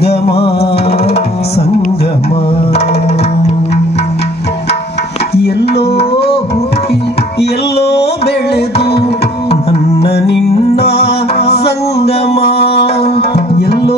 ಸಂಗಮ ಸಂಗಮ. ಎಲ್ಲೋ ಹುಟ್ಟಿ ಎಲ್ಲೋ ಬೆಳೆದು ನನ್ನ ನಿನ್ನ ಸಂಗಮ. ಎಲ್ಲೋ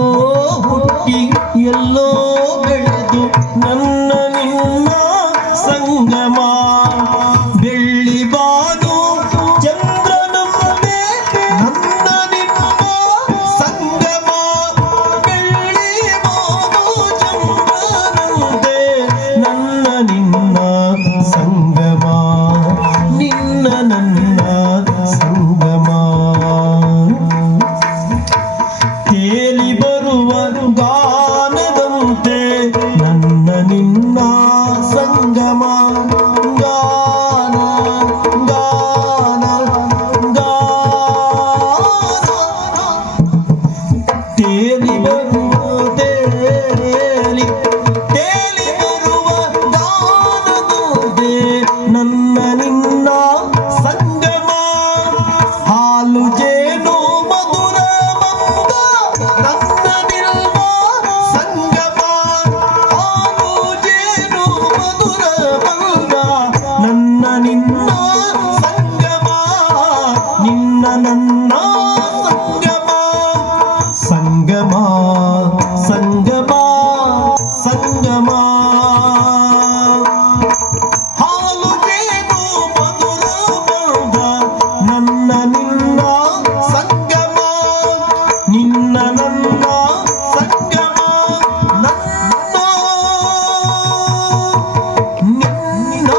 ತೇಲಿ ಬರುವ ತೇಲಿ ತೇಲಿ ನನ್ನ ನಿನ್ನ ಸಂಗಮ. ಹಾಲು ಮಧುರ ಮಂದ ನನ್ನ ಮಧುರ ಮಂದ, ನನ್ನ ನಿನ್ನ ಸಂಗಮ. ನಿನ್ನ ನನ್ನ ಸಂಗಮ ಸಂಗಮ. ಸಂಗಮ ಸಂಗಮ ಹಾಲು ಜೇನು ಬಂದ ನನ್ನ ನಿನ್ನ ಸಂಗಮ. ನಿನ್ನ ನನ್ನ ಸಂಗಮ, ನನ್ನ ನಿನ್ನ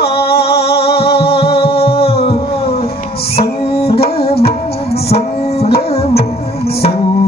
ಸಂಗಮ ಸಂಗಮ.